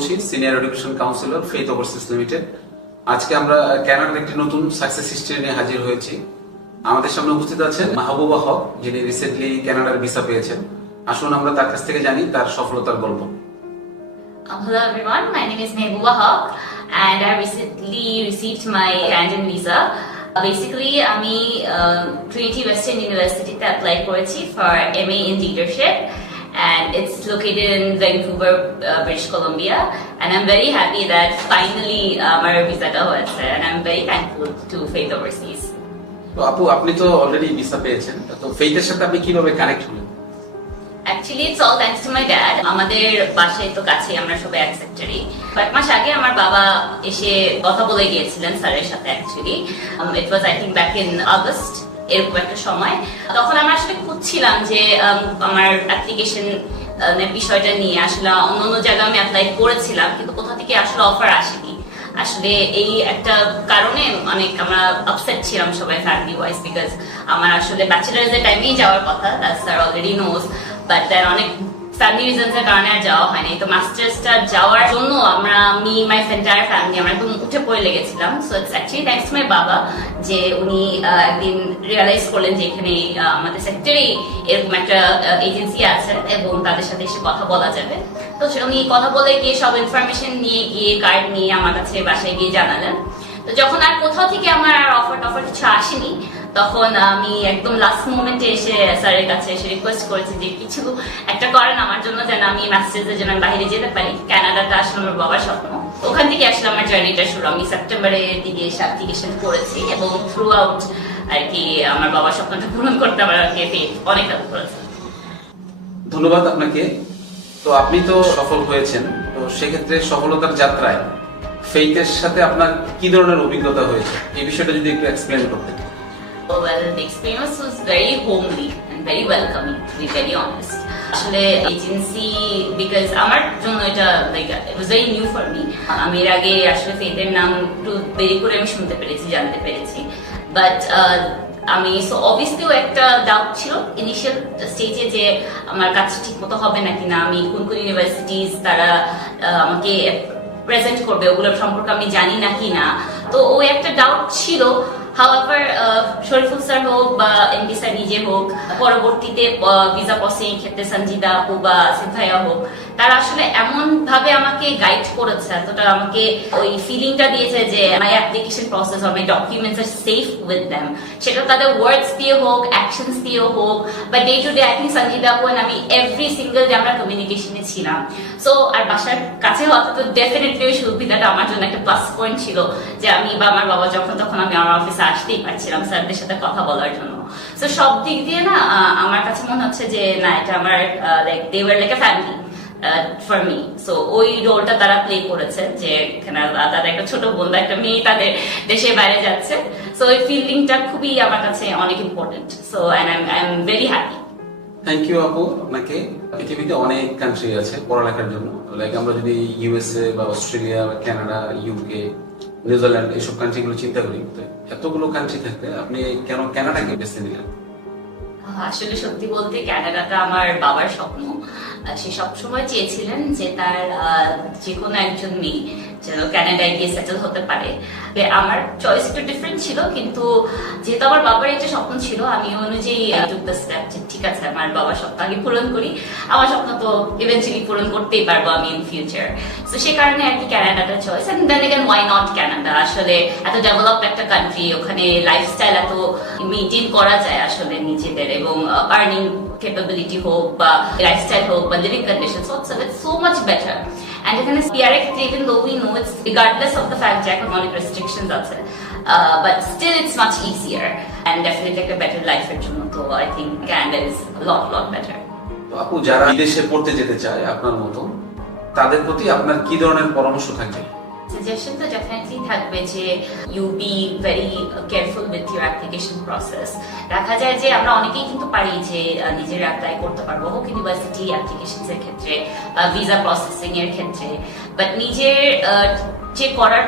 বলছি senior education counsellor Faith Overseas limited আজকে আমরা ক্যানাডার একটি নতুন সাকসেস হিস্ট্রি নিয়ে হাজির হয়েছি। আমাদের সামনে উপস্থিত আছেন মাহবুবা হক যিনি রিসেন্টলি ক্যানাডার ভিসা পেয়েছেন। আসুন আমরা তার কাছ থেকে জানি তার সফলতার গল্প। Hello everyone, my name is Mehbooba Haq and I recently received my Canadian visa. Basically, আমি uh, Trinity Western University তে apply করেছি for MA in leadership and it's located in Vancouver, uh, British Columbia. And I'm very happy that finally uh, আমার ভিসাটা হয়েছে and I'm very thankful to Faith Overseas. তো আপু আপনি তো already visa পেয়েছেন তো ফেইথের সাথে আপনি কীভাবে কানেক্ট হলেন? Actually it's all thanks to my dad আমাদের বাসায় তো কাছে আমরা সবাই এক সেক্টরই কয়েক মাস আগে আমার বাবা এসে কথা বলে গিয়েছিলেন স্যারের সাথে actually it was I think back in August এরকম একটা সময়। তখন আমরা আসলে খুঁজছিলাম যে আমার অ্যাপ্লিকেশন বিষয়টা নিয়ে। আসলে অন্য অন্য জায়গায় আমি অ্যাপ্লাই করেছিলাম, কিন্তু কোথা থেকে আসলে অফার আসেনি। আসলে এই একটা কারণে অনেক আমরা আপসেট ছিলাম সবাই ফ্যামিলি ওয়াইজ বিকজ আমার আসলে ব্যাচেলার্স এর টাইমেই যাওয়ার কথা দ্যাট আর অলরেডি নোজ বাট দেন অনেক ফ্যামিলি কারণে আর যাওয়া হয়নি তো মাস্টার্সটা যাওয়ার জন্য আমরা মি মাই এন্টায়ার ফ্যামিলি আমরা একদম উঠে পড়ে লেগেছিলাম so it's actually thanks my বাবা যে উনি একদিন রিয়েলাইজ করলেন যে এখানে আমাদের সেক্টরেই এরকম একটা এজেন্সি আছে এবং তাদের সাথে এসে কথা বলা যাবে। তো উনি কথা বলে গিয়ে সব ইনফরমেশন নিয়ে গিয়ে কার্ড নিয়ে আমার কাছে বাসায় গিয়ে জানালেন। তো যখন আর কোথাও থেকে আমার আর অফার টফার কিছু আসেনি তখন আমি একদম লাস্ট মোমেন্টে এসে স্যারের কাছে এসে রিকোয়েস্ট করেছি যে কিছু একটা করেন আমার জন্য যেন আমি মাস্টার্সের জন্য বাইরে যেতে পারি। কানাডাটা আসলে আমার বাবার স্বপ্ন। ওখান থেকে আসলে আমার জার্নিটা শুরু। আমি সেপ্টেম্বরের দিকে এসে অ্যাপ্লিকেশন করেছি এবং থ্রু আউট আর কি আমার বাবার স্বপ্নটা পূরণ করতে আমার আর কি অনেক হেল্প করেছে ধন্যবাদ আপনাকে। তো আপনি তো সফল হয়েছেন। তো সেক্ষেত্রে সফলতার যাত্রায় ফেইথের সাথে আপনার কি ধরনের অভিজ্ঞতা হয়েছে? এই বিষয়টা যদি একটু এক্সপ্লেন করতেন। Oh, well, the experience was very homely and very welcoming, to be very honest. আসলে এজেন্সি বিকজ আমার জন্য এটা like it was very new for me আমি এর আগে আসলে ফেদের নাম একটু দেরি করে আমি শুনতে পেরেছি জানতে পেরেছি. বাট আমি সো অবভিয়াসলিও একটা ডাউট ছিল ইনিশিয়াল স্টেজে যে আমার কাজ ঠিক মতো হবে নাকি না আমি কোন কোন ইউনিভার্সিটিস তারা আহ, আমাকে প্রেজেন্ট করবে ওগুলোর সম্পর্কে আমি জানি নাকি না। তো ওই একটা ডাউট ছিল হাওয়াভার শরীফুল স্যার হোক বা এমডি স্যার নিজে হোক, পরবর্তীতে ভিসা প্রসেসিং ক্ষেত্রে সঞ্জিদা হোক বা সিনথাইয়া হোক তারা আসলে এমন ভাবে আমাকে গাইড করেছে, এতটা আমাকে ওই ফিলিংটা দিয়েছে যে my application process R my documents are safe with them সেটা তাদের ওয়ার্ডস দিয়ে হোক অ্যাকশনস দিয়ে হোক বা day to day I think Sanjida আপু আমি এভরি সিঙ্গেল ডে আমরা কমিউনিকেশনে ছিলাম। সো আর বাসার কাছে হওয়া তো ডেফিনেটলি ওই সুবিধাটা আমার জন্য একটা প্লাস পয়েন্ট ছিল যে আমি বা আমার বাবা যখন তখন আমি আমার অফিসে আসতেই পারছিলাম স্যারদের সাথে কথা বলার জন্য। তো সব দিক দিয়ে না আমার কাছে মনে হচ্ছে যে না, এটা আমার like they were like a family for me so ওই রোলটা তারা প্লে করেছে যে তাদের একটা ছোট বোন বা একটা মেয়ে তাদের দেশের বাইরে যাচ্ছে। সো ওই ফিলিংটা খুবই আমার কাছে অনেক important so and I am very happy thank you আপু, আপনাকে। পৃথিবীতে অনেক কান্ট্রি আছে পড়ালেখার জন্য। লাইক আমরা যদি ইউএসএ বা অস্ট্রেলিয়া বা কানাডা ইউকে নিউজিল্যান্ড এইসব কান্ট্রিগুলো চিন্তা করি এতগুলো কান্ট্রি থাকতে আপনি কেন কানাডাকে বেছে নিলেন? আসলে সত্যি বলতে ক্যানাডাটা আমার বাবার স্বপ্ন। সে সবসময় চেয়েছিলেন যে তার যে কোনো একজন মেয়ে যেন ক্যানাডায় গিয়ে সেটেল হতে পারে। আমার চয়েস একটু ডিফারেন্ট ছিল, কিন্তু যেহেতু আমার বাবার একটা স্বপ্ন ছিল, আমি অনুযায়ী ঠিক আছে, আমার বাবার স্বপ্ন আগে পূরণ করি। আমার স্বপ্ন তো ইভেন্চুয়ালি পূরণ করতেই পারব আমি ইন ফিউচার তো সে কারণে আর কি ক্যানাডাটা choice and then again why not Canada আসলে এত ডেভেলপ একটা কান্ট্রি ওখানে লাইফস্টাইল এত মেনটেন করা যায় আসলে নিজেদের। এবং আর্নিং capability হোক বা লাইফস্টাইল হোক বা living condition it's so much better and এখানে even though we know it's regardless of the fact যে এখন অনেক আছে but still it's much easier and definitely একটা বেটার লাইফের জন্য তো I think is lot lot better আপু, যারা বিদেশে পড়তে যেতে চায় আপনার মতো, তাদের প্রতি আপনার কি ধরনের পরামর্শ থাকবে? সাজেশন তো ডেফিনেটলি থাকবে যে you be very careful with your application process দেখা যায় যে আমরা অনেকেই কিন্তু পারি যে নিজের অ্যাপ্লাই করতে পারব হোক ইউনিভার্সিটি অ্যাপ্লিকেশন এর ক্ষেত্রে ভিসা প্রসেসিং এর ক্ষেত্রে। বাট নিজের যে করার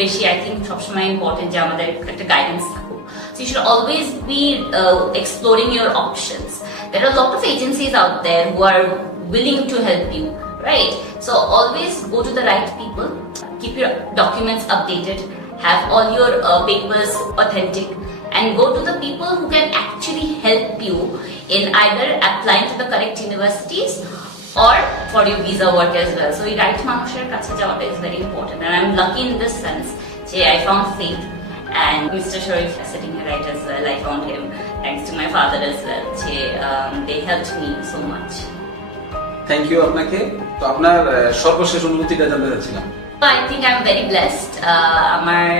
বেশি আই থিঙ্ক সবসময় ইম্পর্টেন্ট যে আমাদের একটা গাইডেন্স থাকুক। So you should always be uh, exploring your options. There are a lot of agencies out there who are willing to help you right? So always go to the right people, keep your documents updated, have all your uh, papers authentic, and go to the people who can actually help you in either applying to the correct universities or for your visa work as well. So এই right মানুষের কাছে যাওয়াটা is very important and I'm lucky in this sense যে I found faith and Mr. Sharif is sitting here right as well. I found him thanks to my father as well. যে, um, they helped me so much. Thank you আপনাকে। তো আপনার সর্বশেষ অনুভূতিটা জানতে চাচ্ছিলাম। I think I'm very blessed. Uh, আমার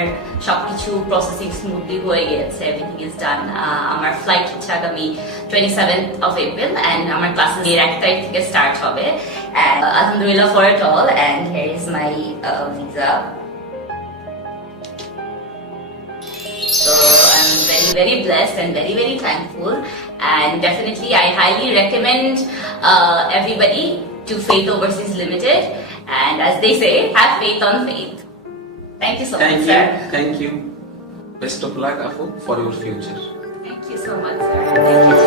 সবকিছু প্রসেসিং স্মুথলি হয়ে গেছে এভরিথিং ইজ ডান আমার ফ্লাইট হচ্ছে আগামী twenty seventh of April and আমার ক্লাসেস এর এক তারিখ থেকে স্টার্ট হবে। আলহামদুলিল্লাহ for it all and here is my visa So I'm very, very blessed and very, very thankful. And definitely, I highly recommend uh, everybody to Faith Overseas Limited. And as they say, have faith on faith. Thank you so Thank much, you. sir. Thank you. Best of luck, Afu, for your future. Thank you so much, sir. Thank you.